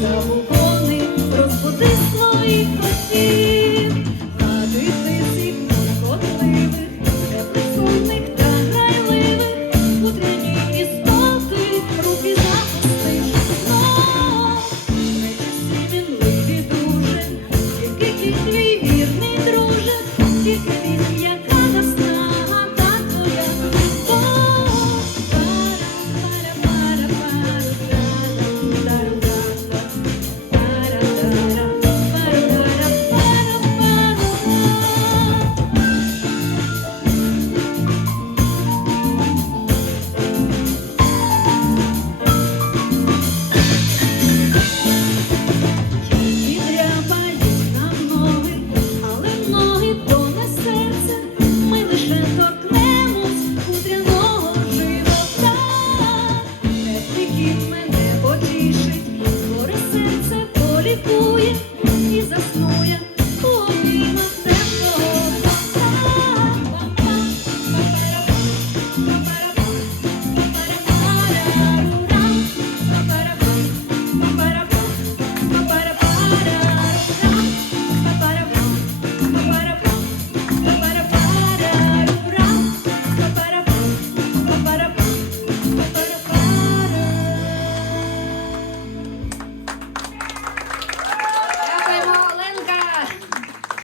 salvo.